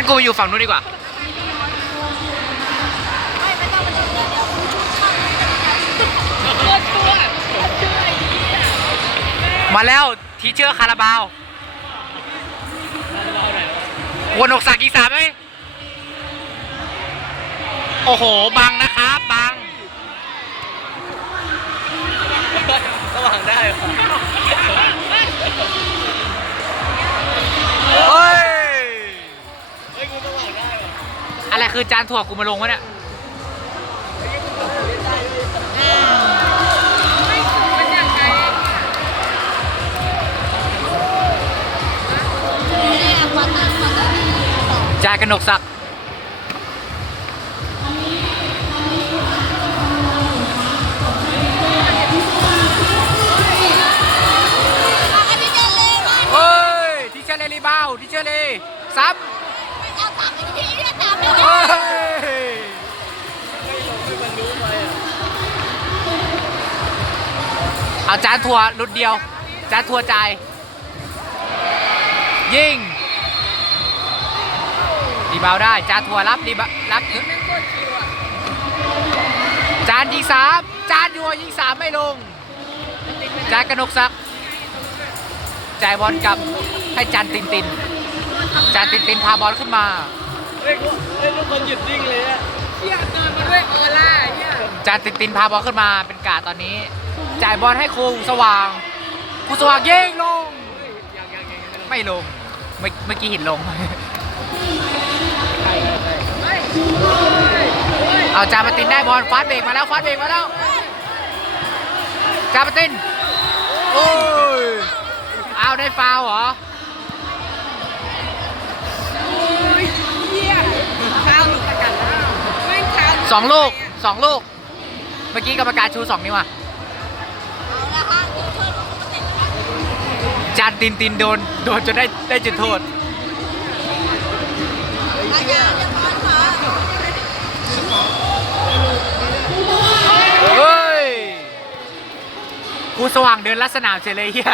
งั้นกูไปอยู่ฝั่งนู้นดีกว่าไม่ไม่ต้องมาดูเดี๋ยวเดี๋ยวคุณชุบข้างในโคตรชั่วชั่วไอ้เหี้ยมาแล้วทีเชอร์คาราบาววนอกสักอีกสามไหมโอ้โห บังนะครับ บังระหว่างได้เหรอเฮ้ย อะไรคือจานถั่วกูมาลงวะเนี่ยมันยังไงเนี่ยควอเตอร์ควอเตอร์ที่สองจานกนกศักดิ์เฮ้ยทีเชอร์เลรีบาวทีเชอร์เลซับ เฮ้ยคือมันรู้ไปอะเอาจานถั่วรุดเดียวจานถั่วจ่ายยิงรีบาวได้จานถั่วร์รับรีบารับแม่งโคตรชิวอะจานยิงสามจานยัวยิงสามไม่ลง จานกนกศักดิ์จ่ายบอลกลับให้จานตินติน จานตินตินพาบอลขึ้นมา เฮ้ยกูเฮ้ยทุกคนหยุดนิ่งเลยอะเหี้ยเดินมาด้วยออร่าไอ้เหี้ยจานตินตินพาบอลขึ้นมาเป็นกาดตอนนี้ จ่ายบอลให้ครูสว่างครูสว่างยิงลงยังยังยังยังไม่ลงไม่ลงเมื่อเมื่อกี้เห็นลงใช่ใช่เฮ้ยเฮ้ยเฮ้ยเอาจามาตินได้บอลฟาสต์เบรกมาแล้วฟาสต์เบรกมาแล้วจามาตินโอ้ยเอาได้ฟาวล์เหรอ สองลูกสองลูก เมื่อกี้กรรมการชูสองนิ้วอะจานตินตินโดนโดนจนได้ได้จุดโทษเฮ้ยกูสว่างเดินลัดสนามเฉยเลยเฮีย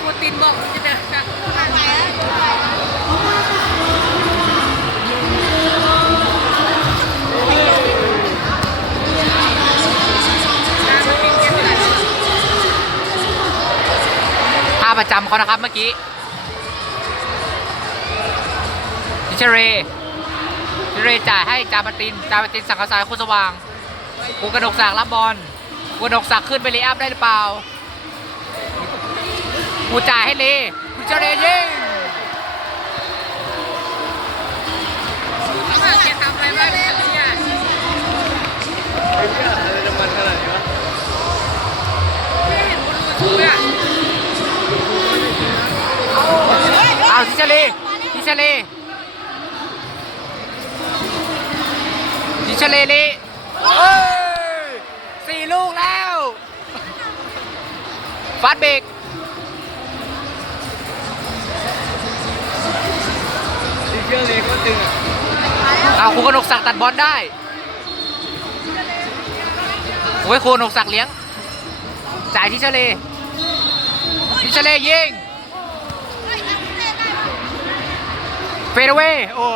กูตินบอกมึงจะเดินจากไปแล้วไปแล้ว ประจำเขานะครับเมื่อกี้ดิเชเรดิเชเรจ่ายให้จามาติน จามาตินสั่งกระสายคุณสว่างกูกระดกศักด์รับบอลกูกระดกศักด์ขึ้นไปเลย์อัพได้หรือเปล่ากูจ่ายให้เลดิเชเรยิง เอาดิเชเรดิเชเรดิเชเรเลเอ้ยสี่ลูกแล้วฟาดเบรกดิเชื่อเลยก็ตึงอะเอาครูกนกศักดิ์ตัดบอลได้โอ้ยครูกนกศักดิ์เลี้ยงจ่ายที่เชเลที่เชเลยิง เฟดเวย์โอ้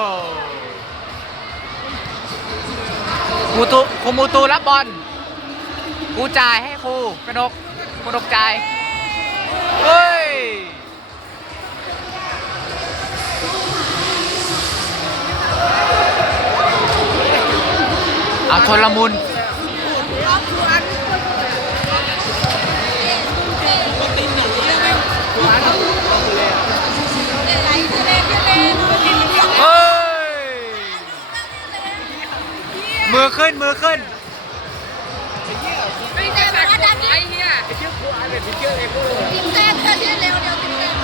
ครูตูครูมูตูรับบอลครูจ่ายให้ครูกนกครูกนกจ่ายเฮ้ยเอาชนละมุน มือขึ้นมือขึ้นไม่ใช่แบบไอ้เหี้ยไอ้เชื่อกูอ่านแบบดิเชื่อเลยกูเลยทีมเต้นเต้นเต้นเร็วเดี๋ยวทีมเต้น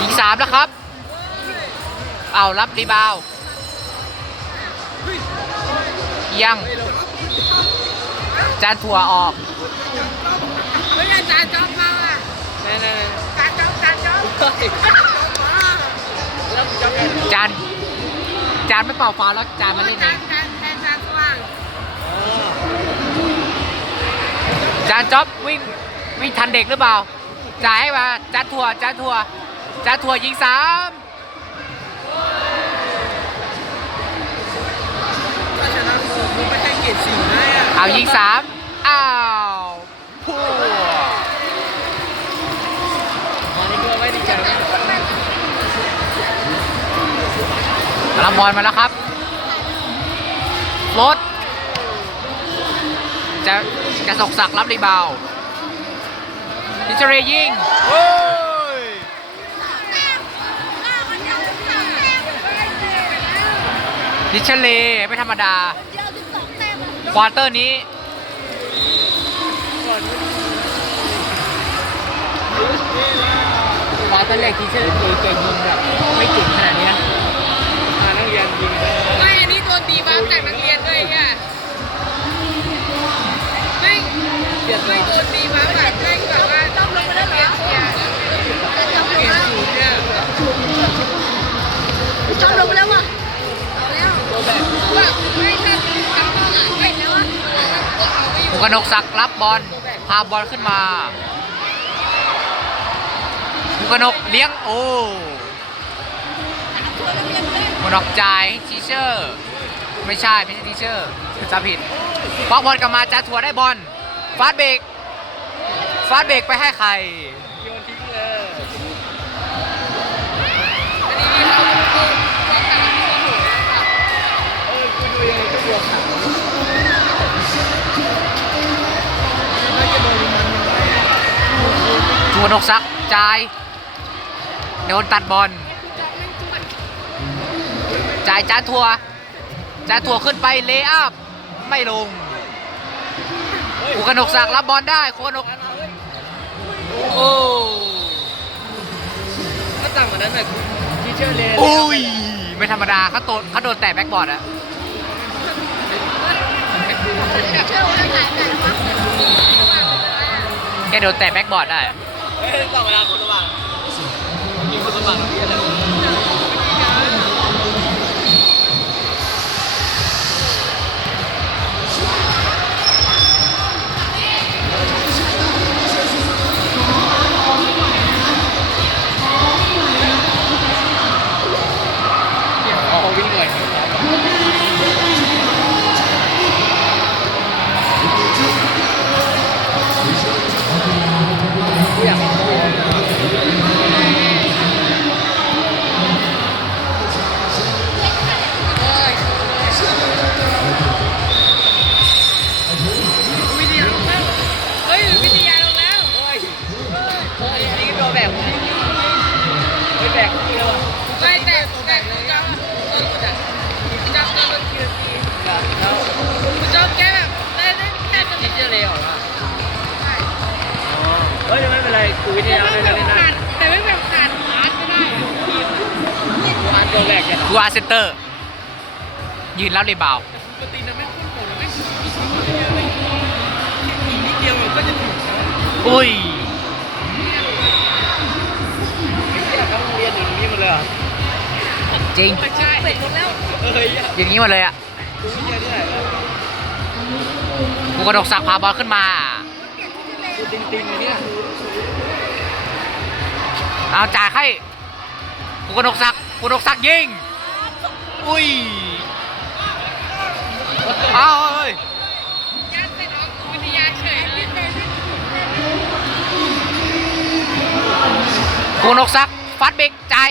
ยิงสามแล้วครับ เอารับรีบาวด์ยังจานถั่วออกไม่ใช่จานจ๊อบมาอะแน่แน่จานจ๊อบจานจ๊อบเฮ้ยแล้วมึงจะเป็นจานจานไม่เป่าฟาวล์แล้วจานมาเล่นเอจาง จานจ็อบวิ่งวิ่งทันเด็กหรือเปล่า จ่ายให้มาจานถั่วจานถั่วจานถั่วยิงสามถ้าชนะโคกูไม่ให้เกียรติสี่ให้อะเอายิงสามอ้าวพัวตอนนี้กูไม่ดีใจรับบอลมาแล้วครับรถ จะจะสกศักรับรีบาวด์ดิเจเรย์ยิงโอ้ยหน้ามันเดียวถึงสองแต้มดิเชเลย์ไม่ธรรมดา ควอเตอร์นี้ควอเตอร์แรกดิเชเลย์เก่งยิงแบบไม่เก่งขนาดนี้นะมานักเรียนจริงไม่อันนี้โดนตีบ้างจากนักเรียน ไม่โดนตีบ้างแบบไม่แบบว่าต้องลงไปแล้วเหรอเนี่ยจะจำลงเรียนแล้วสูงเนี่ยจำลงไปแล้วว่ะเอาแล้วแบบไม่ถ้าทำต้องอะไม่แล้วอะอุกนกศักดิ์รับบอลพาบอลขึ้นมาอุกนกเลี้ยงโอ้อุกนกจ่ายทีเชอร์ ไม่ใช่ไม่ใช่ทีเชอร์จำผิดบล็อกบอลกลับมาจ้าถั่วได้บอล ฟาสต์เบรกฟาสต์เบรกไปให้ใคร โยนทิ้งเลยอันนี้เขาเขาเขาแต่ละที่อยู่นะครับเออกูดูยังไงก็บวกขาน่าจะโดนมันไว้อกนกศักจ่ายโดนตัดบอลจ่ายจานทัวจานทัวขึ้นไปเลย์อัพไม่ลง อุกนกศักรับบอลได้อุกนกโอ้ถ้าต่างกว่านั้นหน่อยทีเชอร์เลนโอ้ยไม่ธรรมดาเขาโดนเขาโดนแตะแบ็กบอร์ดอะเชื่อว่าจะถ่ายไหนวะแค่โดนแตะแบ็กบอร์ดได้เฮ้ยต่างเวลาคนละบาทมีคนละบาทกับพี่อะไร วิทยาไม่แบได้บนะขาดแต่ไม่แบบขาดพาร์ทไม่ได้กูอ่านตัวแรกกันกูอาร์เซนเตอร์ ยืนรับรีบาวด์ปกตินะแม่งโคตรโหดเลยแม่งอีกนิดเดียวมันก็จะถึงอุ้ยไอ้เหี้ยทั้งโรงเรียนอยู่ตรงนี้หมดเลยเหรอจริงไม่ใช่เป็ดลงแล้วเฮ้ยอย่างนี้หมาเลยอะกูวิทยาที่ไหนแล้วอุกนกศักดิ์พาบอลขึ้นมากูติงติงๆเลยเนี่ย เอาจ่ายให้อุกนกศักดิ์อุกนกศักดิ์ยิง อุ้ย เอาเฮ้ยยัดไปน้องวิทยาเฉยเลยกูนกซักดิ์ฟัดเบรกจ่าย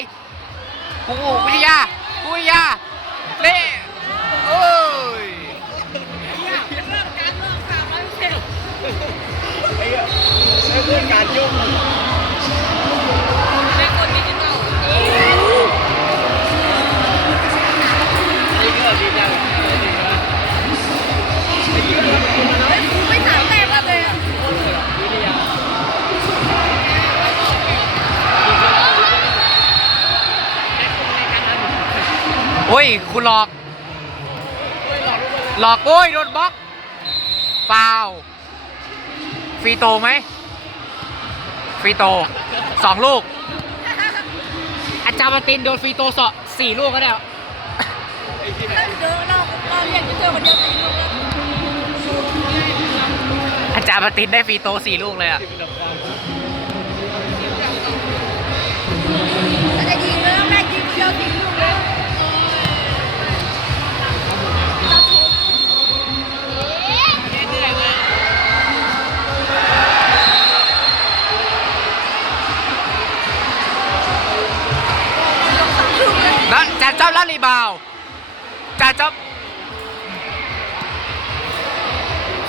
กูวิทยากูวิทยาเล่โอ้ยเริ่มการเริ่มสามร้อยเปอร์เซ็นต์ไอ้เหี้ยไอ้เพื่อนการยุ่ง หลอก หลอกโอ้ยโดนบล็อกฟาวฟรีโตไหมฟรีโตสองลูก อาจารย์มาตินโดนฟรีโตสอสี่ลูกก็ได้ไอ้ที่เฮ้ยเดี๋ยวเราจะเจอคนเดียวสี่ลูกแล้วอาจารย์มาตินได้ฟรีโตสี่ลูกเลยอะ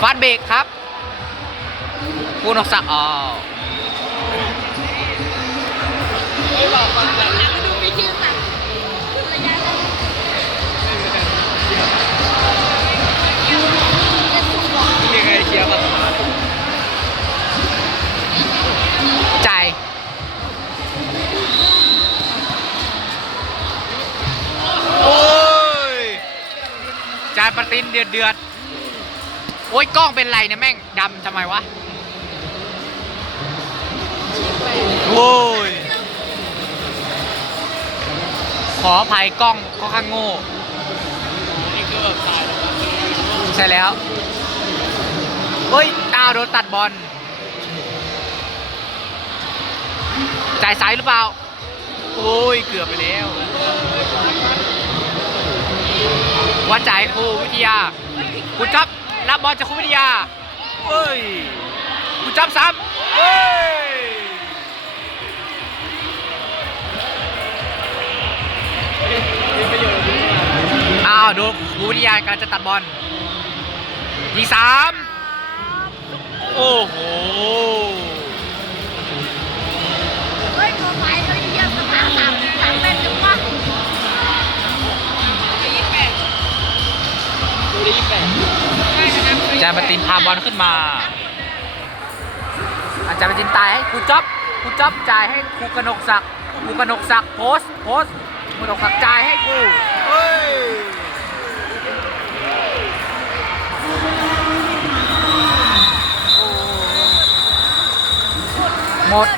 ฟาดเบรกครับผู้นกศักดิ์อ๋อไม่บอกก่อนนะหลังดูมีชื่อสั่งระยะเลยจะถูกบอกมีใครเชียร์ป่ะจ่ายโอ้ยจานประตินเดือดเดือดโอ้ยกล้องเป็นไรเนี่ยแม่งดำทำไมวะโอ้ยขออภัยกล้องค่อนข้างโง่นี่คือแบบตายแล้วป่ะใช่แล้วเฮ้ยอ้าวโดนตัดบอลจ่ายซ้ายหรือเปล่า โอ้ยเกือบไปแล้วว่าจ่ายครูวิทยา คุณจับ รับบอลจากครูวิทยาเฮ้ยคุณจับซ้ำเฮ้ยมีประโยน์ดีมากอ้าวดูครูวิทยากำลังจะตัดบอลยิงสามโอ้โหเฮ้ยมอไซค์เขาเยี่ยมสภาพสามสามเป็นจังวะดูได้ยี่สิบแปดารย์ปตินพาบอลขึ้นมา อาจารย์ปตินตายให้ครูจ๊อบครูจ๊อบจ่ายให้ครูกนกศักดิ์ครูกนกศักดิ์โพสโพสกนกศักดิ์จ่ายให้ครูเฮ้ยหมด